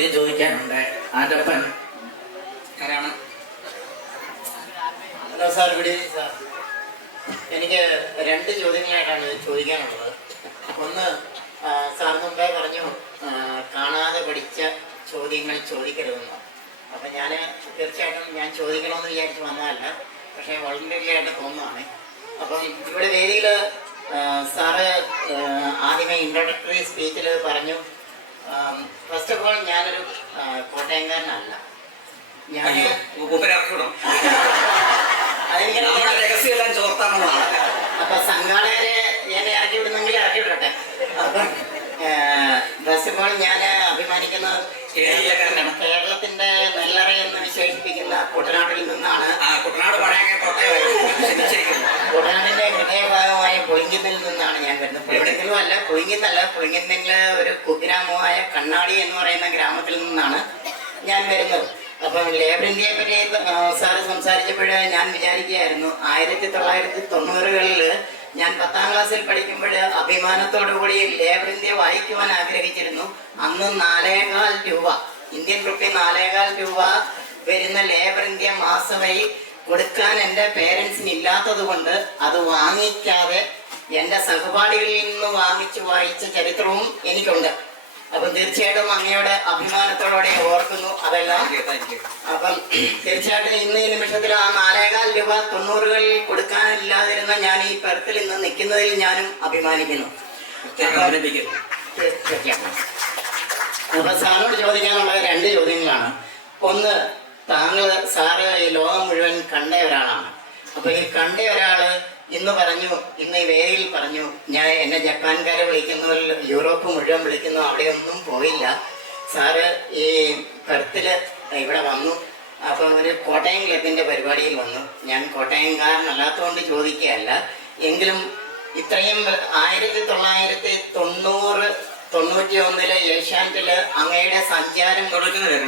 ചോദ്യം ചോദിക്കാനുണ്ട്. ആരപ്പൻ ആരാണ്? Hello sir, good evening sir. എനിക്ക് 2 ചോദ്യങ്ങളായിട്ടാണ് ചോദിക്കാനുള്ളത്. ഒന്ന്, സാർ മുമ്പേ പറഞ്ഞു കാണാതെ പഠിച്ച ചോദ്യങ്ങൾ ചോദിക്കരുതെന്ന്. അപ്പം ഞാൻ തീർച്ചയായിട്ടും ഞാൻ ചോദിക്കണമെന്ന് വിചാരിച്ച് വന്നതല്ല, പക്ഷേ വളണ്ടിയർലിയായിട്ട് തോന്നുന്നതാണ്. അപ്പം ഇവിടെ വേദിയിൽ സാറ് ആദ്യമേ ഇൻട്രോഡക്ടറി സ്പീച്ചിൽ പറഞ്ഞു, ഫസ്റ്റ് ഓഫ് ഓൾ ഞാനൊരു കോട്ടയംകാരനല്ല. ഞാൻ രഹസ്യമെല്ലാം ചോർത്താമെന്നാണ്. അപ്പൊ സംഘാടകരെ ഞാൻ ഇറക്കി വിടുന്നെങ്കിൽ ഇറക്കി വിടട്ടെ. അപ്പം ഫസ്റ്റ് ഓഫ് ഓൾ ഞാൻ അഭിമാനിക്കുന്ന കേരളത്തിന്റെ നെല്ലറ എന്ന് വിശേഷിപ്പിക്കുന്ന കുട്ടനാട്ടിൽ നിന്നാണ്. കുട്ടനാടിന്റെ ഹൃദയഭാഗമായ പൊളിങ്ങന്നിൽ നിന്നാണ് ഞാൻ വരുന്നത്. എവിടെയെങ്കിലും അല്ല, പൊളിങ്ങന്നിലെ ഒരു കുഗ്രാമമായ കണ്ണാടി എന്ന് പറയുന്ന ഗ്രാമത്തിൽ നിന്നാണ് ഞാൻ വരുന്നത്. അപ്പം ലേബർ ഇന്ത്യയെ പറ്റി സാറ് സംസാരിച്ചപ്പോൾ ഞാൻ വിചാരിക്കുകയായിരുന്നു, 1990-കളിൽ ഞാൻ 10ാം ക്ലാസ്സിൽ പഠിക്കുമ്പോൾ അഭിമാനത്തോടുകൂടി ലേബർ ഇന്ത്യ വായിക്കുവാൻ ആഗ്രഹിച്ചിരുന്നു. അന്ന് 4.25 രൂപ, ഇന്ത്യൻ റുപ്പി 4.25 രൂപ വരുന്ന ലേബർ ഇന്ത്യ മാസമായി കൊടുക്കാൻ എൻ്റെ പേരൻസിന് ഇല്ലാത്തത് കൊണ്ട് അത് വാങ്ങിക്കാതെ എൻ്റെ സഹപാഠികളിൽ നിന്ന് വാങ്ങിച്ച് വായിച്ച ചരിത്രവും എനിക്കുണ്ട്. അപ്പം തീർച്ചയായിട്ടും അങ്ങയുടെ അഭിമാനത്തോടെ ഓർക്കുന്നു അതെല്ലാം. അപ്പം തീർച്ചയായിട്ടും ഇന്ന് ഈ നിമിഷത്തിൽ ആ 4.25 രൂപ 90-കളിൽ കൊടുക്കാനില്ലാതിരുന്ന ഞാൻ ഈ പെർത്തിൽ ഇന്ന് നിൽക്കുന്നതിൽ ഞാനും അഭിമാനിക്കുന്നു. അപ്പൊ സാറിനോട് ചോദിക്കാനുള്ളത് 2 ചോദ്യങ്ങളാണ്. ഒന്ന്, സാറ് ഈ ലോകം മുഴുവൻ കണ്ട ഒരാളാണ്. അപ്പൊ ഈ കണ്ട ഒരാള് ഇന്ന് ഈ വേദിയിൽ പറഞ്ഞു, എന്നെ ജപ്പാൻകാരെ വിളിക്കുന്നു, യൂറോപ്പ് മുഴുവൻ വിളിക്കുന്നു, അവിടെയൊന്നും പോയില്ല. സാറ് ഈ പെർത്തില് ഇവിടെ വന്നു. അപ്പൊ ഒരു കോട്ടയം ക്ലബിന്റെ പരിപാടിയിൽ വന്നു. ഞാൻ കോട്ടയംകാരനല്ലാത്തതുകൊണ്ട് ചോദിക്കുകയല്ല, എങ്കിലും ഇത്രയും 1991 ഏഷ്യാനെറ്റില് അങ്ങയുടെ സഞ്ചാരം 2001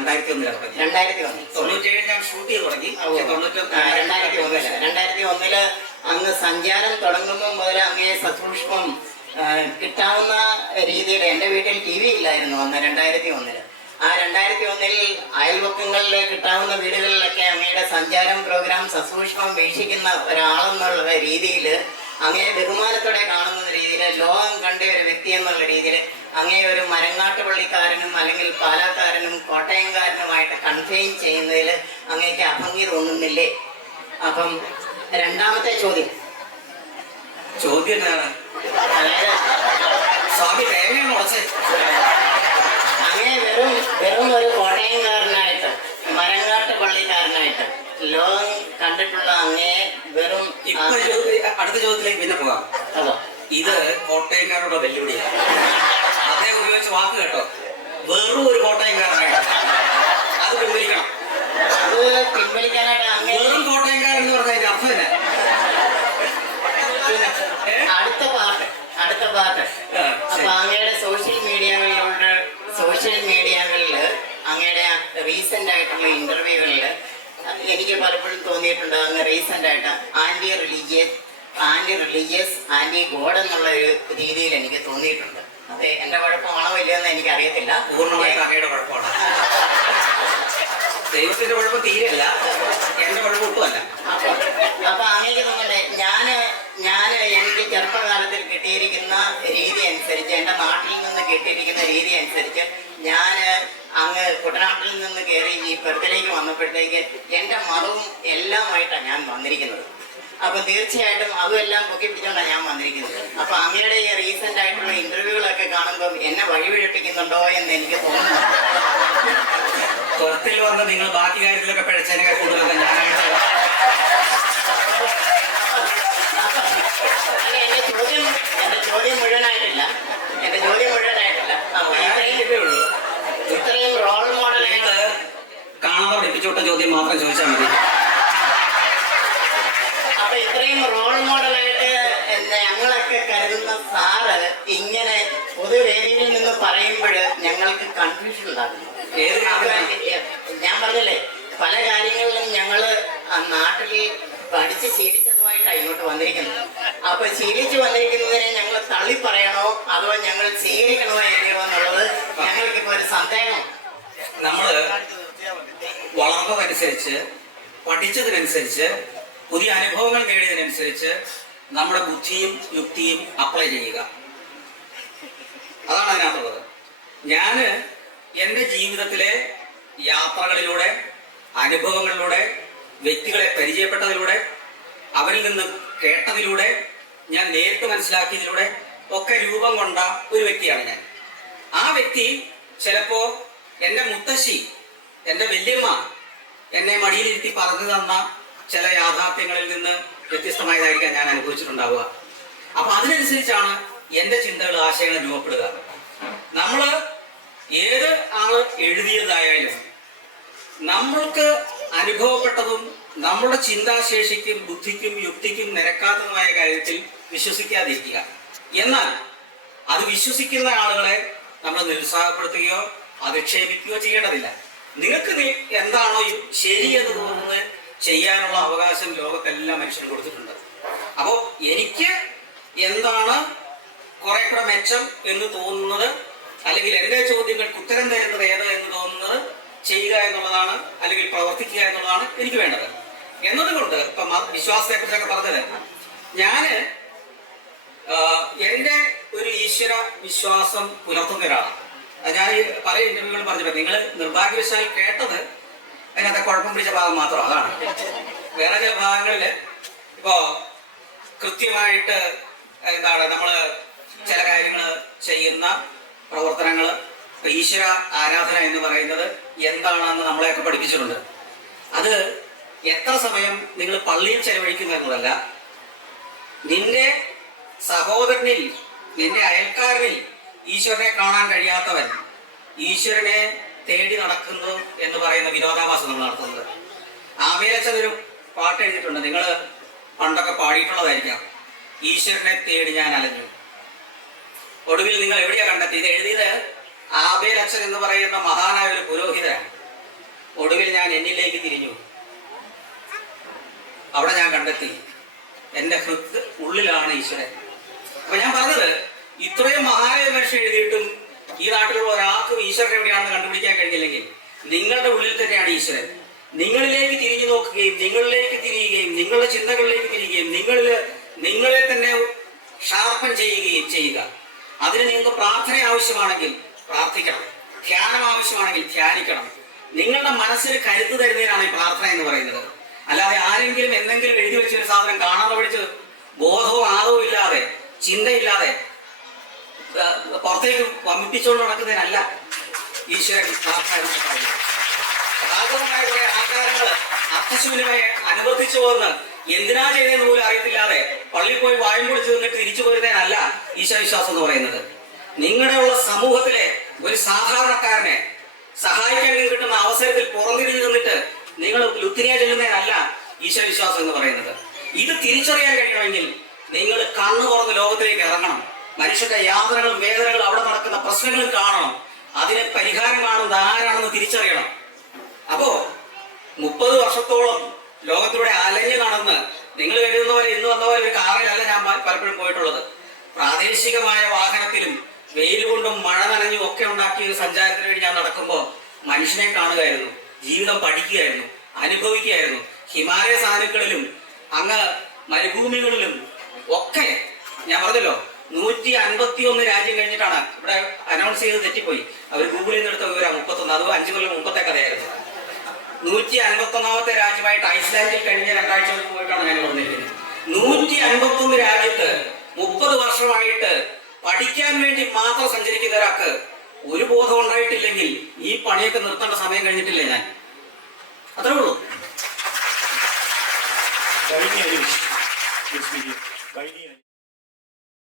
അങ്ങ് സഞ്ചാരം തുടങ്ങുമ്പോൾ മുതൽ അങ്ങയെ സസൂക്ഷ്മം കിട്ടാവുന്ന രീതിയിൽ, എൻ്റെ വീട്ടിൽ TV ഇല്ലായിരുന്നു അന്ന് 2001. ആ 2001 അയൽവക്കങ്ങളിൽ കിട്ടാവുന്ന വീടുകളിലൊക്കെ അങ്ങയുടെ സഞ്ചാരം പ്രോഗ്രാം സസൂക്ഷ്മം വീക്ഷിക്കുന്ന ഒരാളെന്നുള്ള രീതിയിൽ, അങ്ങയെ ബഹുമാനത്തോടെ കാണുന്ന രീതിയിൽ, ലോകം കണ്ട ഒരു വ്യക്തി എന്നുള്ള രീതിയിൽ അങ്ങേ ഒരു മരങ്ങാട്ടുപള്ളിക്കാരനും അല്ലെങ്കിൽ പാലക്കാരനും കോട്ടയംകാരനുമായിട്ട് കൺഫൈൻ ചെയ്യുന്നതിൽ അങ്ങേക്ക് അഭംഗി തോന്നുന്നില്ലേ? അപ്പം രണ്ടാമത്തെ ചോദ്യം അതായത് അങ്ങേ വെറും ഒരു കോട്ടയംകാരനായിട്ട് മരങ്ങാട്ട് പള്ളിക്കാരനായിട്ട് ലോകം കണ്ടിട്ടുള്ള അങ്ങേ വെറും അടുത്ത ചോദ്യത്തിലേക്ക് പിന്നെ പോകാം. അതോ, ഇത് കോട്ടയംകാരുടെ വെല്ലുവിളിയാണ്. അദ്ദേഹം ഉപയോഗിച്ച വാക്ക് കേട്ടോ, വെറും ഒരു കോട്ടയംകാരനായിട്ട്. അത് പിൻവലിക്കാനായിട്ട് അങ്ങേ വെറും കോട്ടയംകാരൻ എന്ന് പറഞ്ഞതിന്റെ അർത്ഥം തന്നെ. അടുത്ത പാർട്ട് അപ്പൊ അങ്ങയുടെ സോഷ്യൽ മീഡിയകളിൽ അങ്ങയുടെ റീസെന്റ് ആയിട്ടുള്ള ഇന്റർവ്യൂകളിൽ എനിക്ക് പലപ്പോഴും തോന്നിയിട്ടുണ്ട്, അങ്ങ് റീസെന്റ് ആയിട്ട് ആന്റി റിലീജിയസ് ആന്റി ഗോഡ് എന്നുള്ള ഒരു രീതിയിൽ എനിക്ക് തോന്നിയിട്ടുണ്ട്. അതെ, എന്റെ കുഴപ്പമാണോ ഇല്ലയെന്ന് എനിക്കറിയത്തില്ല. പൂർണ്ണമായിട്ട് അങ്ങയുടെ കുഴപ്പമാണ്. ദൈവത്തിന്റെ കുഴപ്പം തീരെയല്ല, എന്റെ കുഴപ്പം ഒട്ടുമല്ല. അപ്പൊ അങ്ങേക്ക് തോന്നണ്ടേ, ഞാൻ എനിക്ക് ചെറുപ്പകാലത്തിൽ കിട്ടിയിരിക്കുന്ന രീതി അനുസരിച്ച്, എൻ്റെ നാട്ടിൽ നിന്ന് കിട്ടിയിരിക്കുന്ന രീതി അനുസരിച്ച് ഞാൻ അങ്ങ് കുട്ടനാട്ടിൽ നിന്ന് കയറി ഈ പെർത്തിലേക്ക് വന്നപ്പോഴത്തേക്ക് എൻ്റെ മതവും എല്ലാമായിട്ടാണ് ഞാൻ വന്നിരിക്കുന്നത്. അപ്പൊ തീർച്ചയായിട്ടും അതുമെല്ലാം പൊക്കിപ്പിടിച്ചോണ്ടാണ് ഞാൻ വന്നിരിക്കുന്നത്. അപ്പൊ അങ്ങയുടെ ഈ റീസെന്റ് ആയിട്ടുള്ള ഇന്റർവ്യൂകളൊക്കെ കാണുമ്പോൾ എന്നെ വഴിപിഴപ്പിക്കുന്നുണ്ടോ എന്ന് എനിക്ക് തോന്നുന്നു. പുറത്തിൽ വന്ന് നിങ്ങൾ ബാക്കി കാര്യത്തിലൊക്കെ പിഴച്ചതിനൊക്കെ കൂടുതലൊക്കെ ഞാനായിട്ട്. എന്റെ ചോദ്യം മുഴുവനായിട്ടില്ല. അപ്പൊ ഇത്രയും റോൾ മോഡൽ കാണാതെ പഠിപ്പിച്ചോട്ട ചോദ്യം മാത്രം ചോദിച്ചാൽ മതി. അപ്പൊ ഇത്രയും റോൾ മോഡലായിട്ട് ഞങ്ങളൊക്കെ കരുതുന്ന സാറ് ഇങ്ങനെ പൊതുവേദിയിൽ നിന്ന് പറയുമ്പോൾ ഞങ്ങൾക്ക് കൺഫ്യൂഷൻ ഉണ്ടാകുന്നു. ഞാൻ പറഞ്ഞില്ലേ, പല കാര്യങ്ങളിലും ഞങ്ങള് നാട്ടിൽ പഠിച്ച് ശീലിച്ചതുമായിട്ടാണ് ഇങ്ങോട്ട് വന്നിരിക്കുന്നത്. അപ്പൊ ശീലിച്ചു വന്നിരിക്കുന്നതിനെ ഞങ്ങൾ തള്ളി പറയണോ അതോ ഞങ്ങൾ സ്വീകരിക്കണോ എന്നുള്ളത് ഞങ്ങൾക്കിപ്പോ ഒരു സന്ദേഹം. കേട്ടതനുസരിച്ച്, പഠിച്ചതിനനുസരിച്ച്, പുതിയ അനുഭവങ്ങൾ നേടിയതിനനുസരിച്ച് നമ്മുടെ ബുദ്ധിയും യുക്തിയും അപ്ലൈ ചെയ്യുക. അതാണ് അതിനകത്തുള്ളത്. ഞാൻ എൻ്റെ ജീവിതത്തിലെ യാത്രകളിലൂടെ, അനുഭവങ്ങളിലൂടെ, വ്യക്തികളെ പരിചയപ്പെട്ടതിലൂടെ, അവരിൽ നിന്ന് കേട്ടതിലൂടെ, ഞാൻ നേരിട്ട് മനസ്സിലാക്കിയതിലൂടെ ഒക്കെ രൂപം കൊണ്ട ഒരു വ്യക്തിയാണ് ഞാൻ. ആ വ്യക്തി ചിലപ്പോ എൻ്റെ മുത്തശ്ശി, എൻ്റെ വല്യമ്മ എന്നെ മടിയിലിരുത്തി പറഞ്ഞു തന്ന ചില യാഥാർത്ഥ്യങ്ങളിൽ നിന്ന് വ്യത്യസ്തമായതായിരിക്കാം ഞാൻ അനുഭവിച്ചിട്ടുണ്ടാവുക. അപ്പൊ അതിനനുസരിച്ചാണ് എൻ്റെ ചിന്തകൾ, ആശയങ്ങൾ രൂപപ്പെടുക. നമ്മള് ഏത് ആള് എഴുതിയതായാലും നമ്മൾക്ക് അനുഭവപ്പെട്ടതും നമ്മുടെ ചിന്താശേഷിക്കും ബുദ്ധിക്കും യുക്തിക്കും നിരക്കാത്തതുമായ കാര്യത്തിൽ വിശ്വസിക്കാതിരിക്കുക. എന്നാൽ അത് വിശ്വസിക്കുന്ന ആളുകളെ നമ്മൾ നിരുത്സാഹപ്പെടുത്തുകയോ അധിക്ഷേപിക്കുകയോ ചെയ്യേണ്ടതില്ല. നിങ്ങൾക്ക് എന്താണോ ശരി എന്ന് തോന്നുന്നത് ചെയ്യാനുള്ള അവകാശം ലോകത്തെല്ലാ മനുഷ്യരും കൊടുത്തിട്ടുണ്ട്. അപ്പോൾ എനിക്ക് എന്താണ് കുറെ കൂടെ മെച്ചം എന്ന് തോന്നുന്നത്, അല്ലെങ്കിൽ എൻ്റെ ചോദ്യങ്ങൾക്ക് ഉത്തരം തരുന്നത് ഏത് എന്ന് തോന്നുന്നത് ചെയ്യുക എന്നുള്ളതാണ്, അല്ലെങ്കിൽ പ്രവർത്തിക്കുക എന്നുള്ളതാണ് എനിക്ക് വേണ്ടത്. എന്നതുകൊണ്ട് ഇപ്പൊ വിശ്വാസത്തെ കുറിച്ചൊക്കെ പറഞ്ഞത്, ഞാന് എൻ്റെ ഒരു ഈശ്വര വിശ്വാസം പുലർത്തുന്ന ഒരാളാണ്. ഞാൻ പല ഇന്റർവ്യൂകളും പറഞ്ഞിട്ടുണ്ട്. നിങ്ങൾ നിർഭാഗ്യവശാൽ കേട്ടത് അതിനകത്തെ കുഴപ്പം പിടിച്ച ഭാഗം മാത്രം. അതാണ്. വേറെ ചില ഭാഗങ്ങളില് ഇപ്പോ കൃത്യമായിട്ട് എന്താണ് നമ്മള് ചില കാര്യങ്ങൾ ചെയ്യുന്ന പ്രവർത്തനങ്ങള്, ഈശ്വര ആരാധന എന്ന് പറയുന്നത് എന്താണെന്ന് നമ്മളെയൊക്കെ പഠിപ്പിച്ചിട്ടുണ്ട്. അത് എത്ര സമയം നിങ്ങൾ പള്ളിയിൽ ചെലവഴിക്കുന്നു എന്നതല്ല, നിന്റെ സഹോദരനിൽ, നിന്റെ അയൽക്കാരനിൽ ഈശ്വരനെ കാണാൻ കഴിയാത്തവൻ ഈശ്വരനെ തേടി നടക്കുന്നു എന്ന് പറയുന്ന വിരോധാഭാസം നമ്മൾ നടത്തുന്നത്. ആവേലച്ചൻ ഒരു പാട്ട് എഴുതിയിട്ടുണ്ട്, നിങ്ങൾ പണ്ടൊക്കെ പാടിയിട്ടുള്ളതായിരിക്കാം. ഈശ്വരനെ തേടി ഞാൻ അലഞ്ഞു. ഒടുവിൽ നിങ്ങൾ എവിടെയാ കണ്ടെത്തി? ഇത് എഴുതിയത് ആബേലച്ചൻ എന്ന് പറയുന്ന മഹാനായ ഒരു പുരോഹിതനാണ്. ഒടുവിൽ ഞാൻ എന്നിലേക്ക് തിരിഞ്ഞു, അവിടെ ഞാൻ കണ്ടെത്തി എന്റെ ഉള്ളിലാണ് ഈശ്വരൻ. അപ്പൊ ഞാൻ പറഞ്ഞത്, ഇത്രയും മഹാനായ മനുഷ്യൻ എഴുതിയിട്ടും ഈ നാട്ടിലുള്ള ഒരാൾക്കും ഈശ്വരൻ എവിടെയാണെന്ന് കണ്ടുപിടിക്കാൻ കഴിഞ്ഞില്ലെങ്കിൽ നിങ്ങളുടെ ഉള്ളിൽ തന്നെയാണ് ഈശ്വരൻ. നിങ്ങളിലേക്ക് തിരിഞ്ഞു നോക്കുകയും നിങ്ങളിലേക്ക് തിരിയുകയും നിങ്ങളുടെ ചിന്തകളിലേക്ക് തിരിയുകയും നിങ്ങളെ തന്നെ ഷാർപ്പൻ ചെയ്യുകയും ചെയ്യുക. അതിന് നിങ്ങൾക്ക് പ്രാർത്ഥന ആവശ്യമാണെങ്കിൽ പ്രാർത്ഥിക്കണം, ധ്യാനം ആവശ്യമാണെങ്കിൽ ധ്യാനിക്കണം. നിങ്ങളുടെ മനസ്സിന് കരുത്ത് തരുന്നതിനാണ് ഈ പ്രാർത്ഥന എന്ന് പറയുന്നത്. അല്ലാതെ ആരെങ്കിലും എന്തെങ്കിലും എഴുതി വെച്ചൊരു സാധനം കാണാതെ പഠിച്ച് ബോധവും ആദവും ഇല്ലാതെ, ചിന്തയില്ലാതെ പുറത്തേക്ക് വമ്മിപ്പിച്ചുകൊണ്ട് നടക്കുന്നതിനല്ല ഈശ്വരൻ പ്രാർത്ഥന എന്ന് പറയുന്നത്. ഭാഗവതായ കുറെ ആചാരങ്ങള് അർത്ഥശൂന്യമായി അനുവർത്തിച്ചു പോകുന്ന എന്തിനാ ചെയ്തതെന്ന് പോലും അറിയത്തില്ലാതെ പള്ളിയിൽ പോയി വായും പൊളിച്ചു നിന്നിട്ട് തിരിച്ചു പോരുന്നതിനല്ല ഈശ്വരവിശ്വാസം എന്ന് പറയുന്നത്. നിങ്ങളുടെ ഉള്ള സമൂഹത്തിലെ ഒരു സാധാരണക്കാരനെ സഹായിക്കാൻ കിട്ടുന്ന അവസരത്തിൽ പുറംതിരിഞ്ഞു നിന്നിട്ട് നിങ്ങൾ ലുത്തിനിയ ചെല്ലുന്നതിനല്ല ഈശ്വരവിശ്വാസം എന്ന് പറയുന്നത്. ഇത് തിരിച്ചറിയാൻ കഴിയണമെങ്കിൽ നിങ്ങൾ കണ്ണു തുറന്ന് ലോകത്തിലേക്ക് ഇറങ്ങണം. മനുഷ്യന്റെ യാതനകളും വേദനകളും അവിടെ നടക്കുന്ന പ്രശ്നങ്ങളും കാണണം. അതിന് പരിഹാരം കാണുന്നത് ആരാണെന്ന് തിരിച്ചറിയണം. അപ്പോ 30 വർഷത്തോളം ലോകത്തിലൂടെ അലഞ്ഞു നടന്ന് നിങ്ങൾ കരുതുന്ന പോലെ ഇന്ന് വന്ന പോലെ ഒരു കാറിലല്ല ഞാൻ പലപ്പോഴും പോയിട്ടുള്ളത്. പ്രാദേശികമായ വാഹനത്തിലും വെയിൽ കൊണ്ടും മഴ നനഞ്ഞും ഒക്കെ ഉണ്ടാക്കിയ ഒരു സഞ്ചാരത്തിന് വേണ്ടി ഞാൻ നടക്കുമ്പോൾ മനുഷ്യനെ കാണുകയായിരുന്നു, ജീവിതം പഠിക്കുകയായിരുന്നു, അനുഭവിക്കുകയായിരുന്നു. ഹിമാലയ സാനുക്കളിലും അങ്ങ് മരുഭൂമികളിലും ഒക്കെ ഞാൻ പറഞ്ഞല്ലോ 151 രാജ്യം കഴിഞ്ഞിട്ടാണ് ഇവിടെ അനൗൺസ് ചെയ്ത് തെറ്റിപ്പോയി. അവർ ഗൂഗിളിൽ നിന്ന് എടുത്ത വിവരം 31, അത് 5 കൊല്ലം മുമ്പത്തെ കഥയായിരുന്നു. 151ാമത്തെ രാജ്യമായിട്ട് ഐസ്ലാൻഡിൽ കഴിഞ്ഞ 2 ആഴ്ച പോയിട്ടാണ് ഞാൻ പറഞ്ഞിരിക്കുന്നത്. 151 രാജ്യത്ത് 30 വർഷമായിട്ട് പഠിക്കാൻ വേണ്ടി മാത്രം സഞ്ചരിക്കുന്ന ഒരാൾക്ക് ഒരു ബോധം ഉണ്ടായിട്ടില്ലെങ്കിൽ ഈ പണിയൊക്കെ നിർത്തേണ്ട സമയം കഴിഞ്ഞിട്ടില്ലേ ഞാൻ? അത്രേ ഉള്ളൂ.